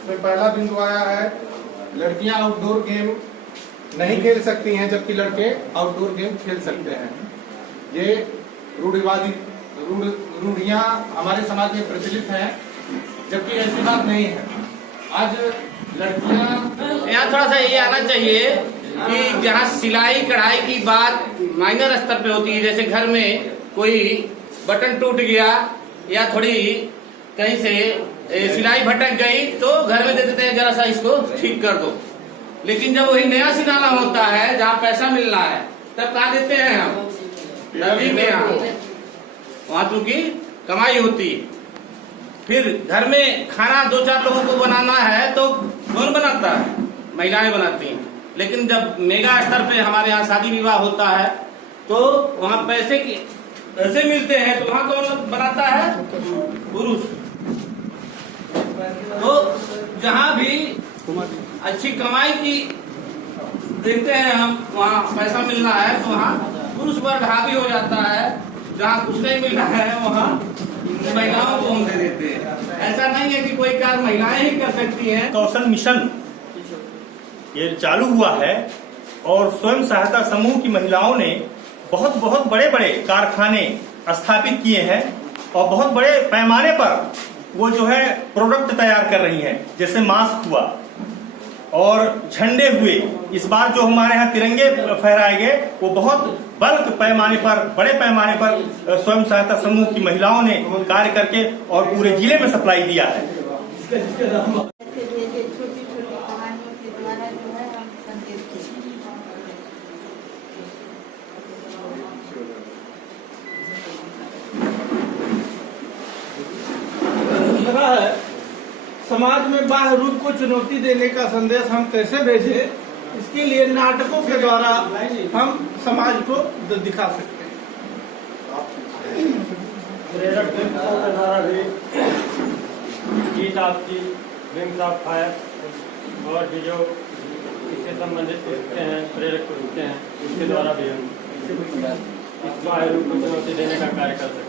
इसमें पहला बिंदु आया है लड़कियां आउटडोर गेम नहीं खेल सकती हैं जबकि लड़के आउटडोर गेम खेल सकते हैं। ये रूढ़ियां हमारे समाज में प्रचलित हैं, जबकि ऐसी बात नहीं है। आज लड़कियां यहाँ थोड़ा सा ये आना चाहिए कि जहाँ सिलाई कढ़ाई की बात माइनर स्तर पे होती है, जैसे घर में कोई बटन टूट गया या थोड़ी कहीं से सिलाई भटक गई तो घर में दे देते हैं जरा सा इसको ठीक कर दो। लेकिन जब वही नया सिलाना होता है जहाँ पैसा मिलना है तब कहाँ देते हैं हम? नदी में यहाँ, वहाँ चूंकि कमाई होती है। फिर घर में खाना 2-4 लोगों को बनाना है तो कौन बनाता है? महिलाएं बनाती हैं। लेकिन जब मेगा स्तर पे हमारे यहाँ शादी विवाह होता है तो वहाँ पैसे मिलते हैं तो वहाँ कौन बनाता है? पुरुष। तो जहाँ भी अच्छी कमाई की देखते हैं हम, वहाँ पैसा मिलना है तो वहाँ पुरुष वर्ग हावी हो जाता है। जहाँ कुछ नहीं मिल रहा है वहाँ महिलाओं को हम दे देते हैं। ऐसा नहीं है कि कोई कार्य महिलाएं ही कर सकती हैं। कौशल मिशन ये चालू हुआ है और स्वयं सहायता समूह की महिलाओं ने बहुत बड़े कारखाने स्थापित किए हैं और बहुत बड़े पैमाने पर वो जो है प्रोडक्ट तैयार कर रही हैं। जैसे मास्क हुआ और झंडे हुए। इस बार जो हमारे यहाँ तिरंगे फहराए गए वो बहुत बल्क पैमाने पर, बड़े पैमाने पर स्वयं सहायता समूह की महिलाओं ने कार्य करके और पूरे जिले में सप्लाई दिया है। समाज में बाह्य रूप को चुनौती देने का संदेश हम कैसे भेजें, इसके लिए नाटकों के द्वारा हम समाज को दिखा सकते हैं। प्रेरक फिल्मों के द्वारा भी गीत आपकी विंग्स ऑफ फायर और भी जो इससे संबंधित होते हैं प्रेरक होते हैं, इसके द्वारा भी हम इस बाह्य रूप को चुनौती देने का कार्य कर सकते हैं।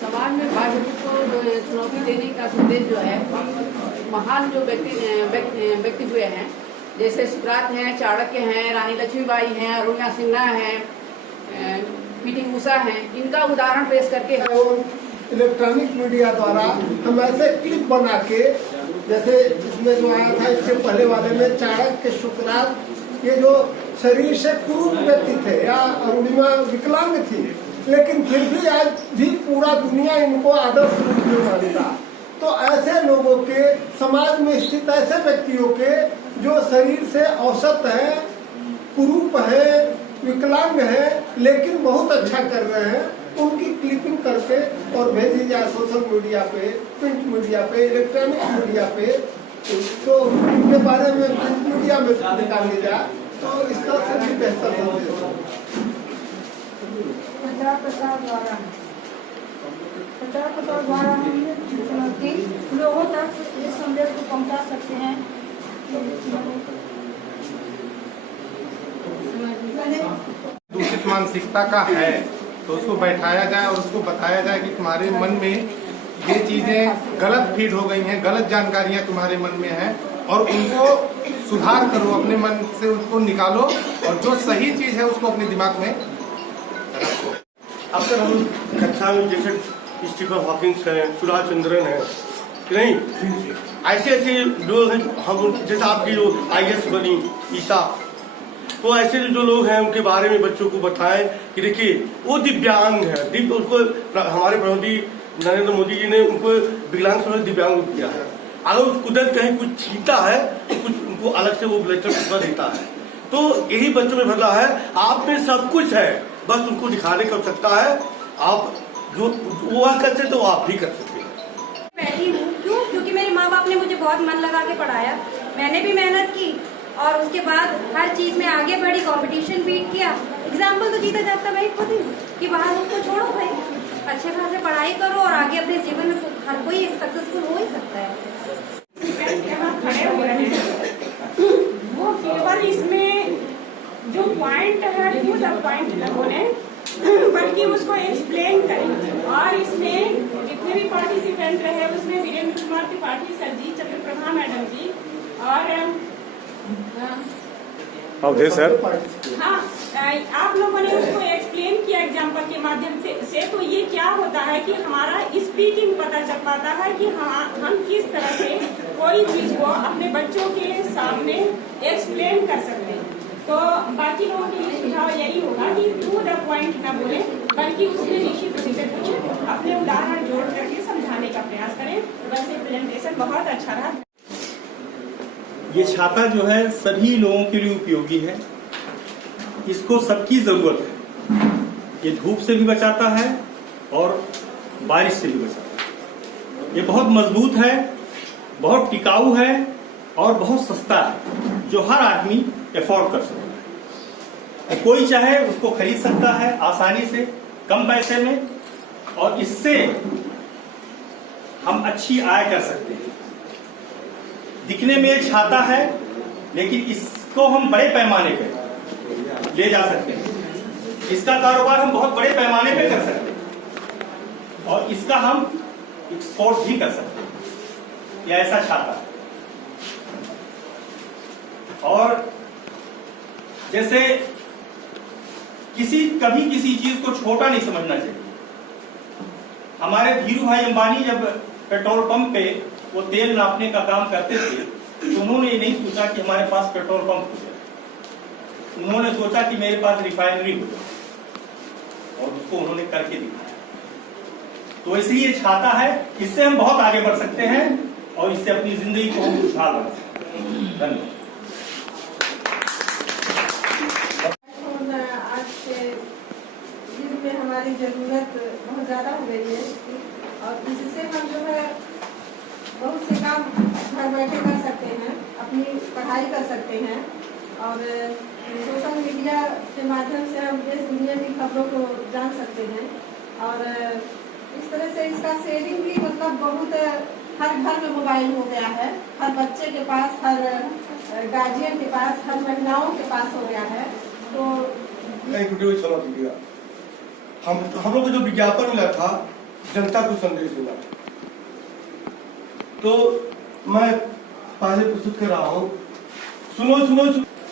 समाज में बाह्य रूप को चुनौती देने का संदेश जो है, महान जो व्यक्ति हुए हैं, जैसे सुकरात हैं, चाणक्य हैं, रानी लक्ष्मीबाई हैं, अरुणा सिन्हा हैं, पीटी उषा हैं, इनका उदाहरण पेश करके इलेक्ट्रॉनिक मीडिया द्वारा हम ऐसे क्लिप बना के, जैसे इसमें जो आया था इसके पहले वाले में चाणक्य, सुकरात, ये जो शरीर से कुरूप व्यक्ति थे या अरुणिमा विकलांग थी, लेकिन फिर भी आज भी पूरा दुनिया इनको आदर्श रूप में मानता। तो ऐसे लोगों के, समाज में स्थित ऐसे व्यक्तियों के जो शरीर से औसत है, कुरूप है, विकलांग है, लेकिन बहुत अच्छा कर रहे हैं, उनकी क्लिपिंग करके और भेजी जाए सोशल मीडिया पे, प्रिंट मीडिया पे, इलेक्ट्रॉनिक मीडिया पे, तो उनके बारे में प्रिंट मीडिया में निकाली जाए तो इसका से भी बेहतर संदेश हो। प्रचार प्रसार द्वारा हम चुनौती लोगों तक इस संदेश को पहुंचा सकते हैं। दूषित मानसिकता का है तो उसको बैठाया जाए और उसको बताया जाए कि तुम्हारे मन में ये चीजें गलत फीड हो गई हैं, गलत जानकारियां तुम्हारे मन में हैं और उनको सुधार करो, अपने मन से उसको निकालो और जो सही चीज है उसको अपने दिमाग में रखो। अक्सर हम कक्षा में जैसे स्टीफन हॉकिंस हैं, सुभाष चंद्रन है, नहीं ऐसे लोग हैं, हम जैसे आपकी जो IAS बनी ईशा, तो ऐसे जो लोग हैं उनके बारे में बच्चों को बताएं कि देखिए वो दिव्यांग है, उसको हमारे प्रधानमंत्री नरेंद्र मोदी जी ने उनको विकलांग समझ दिव्यांग किया है। अगर उस कुदरत कहीं कुछ छीनता है तो कुछ उनको अलग से वो ब्लड देता है। तो यही बच्चों में बदला है, आप में सब कुछ है, बस उनको दिखाने की आवश्यकता है। आप जो वो कर सकते तो आप भी कर सकते हैं। बैठी हूँ क्योंकि मेरे माँ बाप ने मुझे बहुत मन लगा के पढ़ाया, मैंने भी मेहनत की और उसके बाद हर चीज में आगे बढ़ी, कंपटीशन बीट किया। एग्जाम्पल तो जीता जाता भाई खुद ही कि बाहर उनको छोड़ो भाई, अच्छे खासे पढ़ाई करो और आगे अपने जीवन में हर कोई सक्सेसफुल हो ही सकता है। खड़े हो रहे हैं वो केवल इसमें जो पॉइंट है टू द पॉइंट न बोले बल्कि उसको एक्सप्लेन करें। और इसमें जितने भी पार्टिसिपेंट रहे उसमें वीरेंद्र कुमार कुमार त्रिपाठी सर जी, चंद्रप्रभा मैडम जी और अवधेश सर। हाँ, आप लोगों ने उसको एक्सप्लेन किया एग्जाम्पल के माध्यम से, तो ये क्या होता है कि हमारा स्पीकिंग पता चल पाता है कि हम किस तरह से कोई चीज को अपने बच्चों के सामने एक्सप्लेन कर सकते हैं। तो बाकी लोगों के लिए सुझाव यही होगा कि टू द पॉइंट न बोले, बल्कि उसमें निश्चित रूप से कुछ अपने उदाहरण जोड़ करके समझाने का प्रयास करें। वैसे प्रेजेंटेशन बहुत अच्छा रहा। ये छाता जो है सभी लोगों के लिए उपयोगी है, इसको सबकी जरूरत है। ये धूप से भी बचाता है और बारिश से भी बचाता है। ये बहुत मजबूत है, बहुत टिकाऊ है और बहुत सस्ता है, जो हर आदमी एफोर्ड कर सकता है। कोई चाहे उसको खरीद सकता है आसानी से, कम पैसे में, और इससे हम अच्छी आय कर सकते हैं। दिखने में एक छाता है, लेकिन इसको हम बड़े पैमाने पे ले जा सकते हैं। इसका कारोबार हम बहुत बड़े पैमाने पे कर सकते हैं और इसका हम एक्सपोर्ट भी कर सकते हैं। यह ऐसा छाता है। और जैसे कभी किसी चीज को छोटा नहीं समझना चाहिए। हमारे धीरू भाई अंबानी जब पेट्रोल पंप पे वो तेल नापने का काम करते थे, तो उन्होंने ये नहीं सोचा कि हमारे पास पेट्रोल पंप हो जाए। उन्होंने सोचा कि मेरे पास रिफाइनरी हो जाए, और उसको उन्होंने करके दिखाया। तो इसलिए छाता है, इससे हम बहुत आगे बढ़ सकते हैं और इससे अपनी जिंदगी को हम खुशहाल बना सकते हैं। धन्यवाद। आज के युग में हमारी जरूरत बहुत ज्यादा हो गई है, और इससे हम जो है बहुत से काम घर बैठे कर सकते हैं, अपनी पढ़ाई कर सकते हैं, और सोशल मीडिया के माध्यम से हम देश दुनिया की खबरों को जान सकते हैं। और इस तरह से इसका शेयरिंग भी मतलब बहुत, हर घर में मोबाइल हो गया है, हर बच्चे के पास, हर गार्जियन के पास, हर महिलाओं के पास हो गया है। तो एक वीडियो चला दीजिएगा। हम लोग को जो विज्ञापन मिला था, जनता को संदेश मिला, तो मैं पहले प्रस्तुत कर रहा हूँ। सुनो।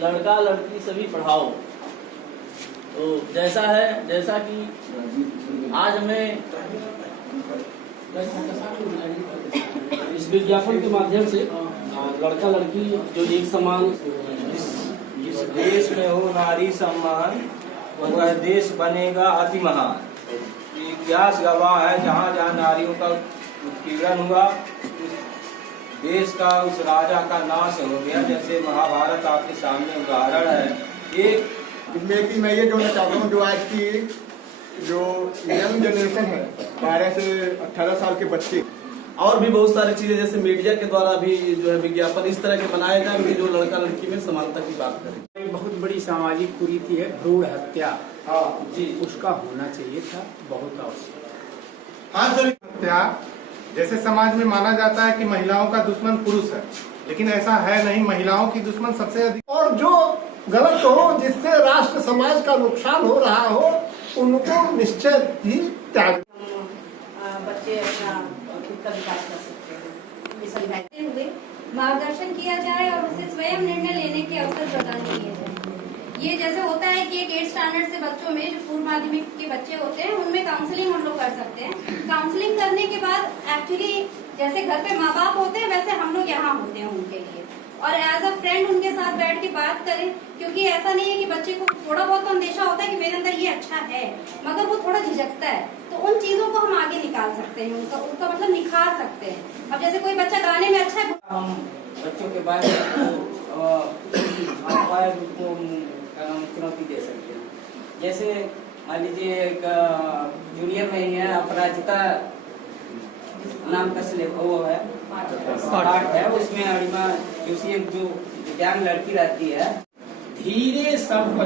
लड़का लड़की सभी पढ़ाओ। तो जैसा कि आज हमें इस विज्ञापन के माध्यम से लड़का लड़की जो एक समान, जिस देश में हो नारी सम्मान, वह देश बनेगा अति महान। इतिहास गवाह है, जहाँ जहाँ नारियों का उत्पीड़न हुआ, उस देश का, उस राजा का नाश हो गया। जैसे महाभारत आपके सामने उदाहरण है। एक जिसमें कि मैं ये जोड़ना चाहता हूँ, जो आज की जो यंग जनरेशन है, 12 से 18 साल के बच्चे, और भी बहुत सारी चीजें जैसे मीडिया के द्वारा भी जो है विज्ञापन इस तरह के बनाए जाए कि जो लड़का लड़की में समानता की बात करें। बहुत बड़ी सामाजिक कुरीति है भ्रूण हत्या। हाँ जी, उसका होना चाहिए था, बहुत आवश्यक। हाँ सर, हत्या जैसे समाज में माना जाता है कि महिलाओं का दुश्मन पुरुष है, लेकिन ऐसा है नहीं। महिलाओं की दुश्मन सबसे अधिक, और जो गलत हो, जिससे राष्ट्र समाज का नुकसान हो रहा हो, उनको निश्चय ही त्याग। बच्चे अपना खुद का विकास कर सकते हैं, समझाते हुए मार्गदर्शन किया जाए और उसे स्वयं निर्णय लेने के अवसर प्रदान किए जाए। ये जैसे होता है कि एक 8 स्टैंडर्ड से बच्चों में, जो पूर्व माध्यमिक के बच्चे होते हैं, उनमें काउंसलिंग हम लोग कर सकते हैं। काउंसलिंग करने के बाद एक्चुअली जैसे घर पे माँ बाप होते हैं, वैसे हम लोग यहाँ होते हैं उनके लिए, और एज अ फ्रेंड उनके साथ बैठ के बात करें। क्योंकि ऐसा नहीं है कि बच्चे को थोड़ा बहुत अंदेशा होता है कि मेरे अंदर ये अच्छा है, मगर वो थोड़ा झिझकता है, तो उन चीजों को हम आगे निकाल सकते हैं, उनका मतलब निखार सकते हैं। अब जैसे कोई बच्चा गाने में अच्छा है, हम बच्चों के बारे में चुनौती दे सकते हैं। जैसे मान लीजिए एक जूनियर में ही है, अपराजिता नाम का वो है पाठ है, उसमें अरिमा जोशी एक जो दिव्यांग लड़की रहती है, धीरे सब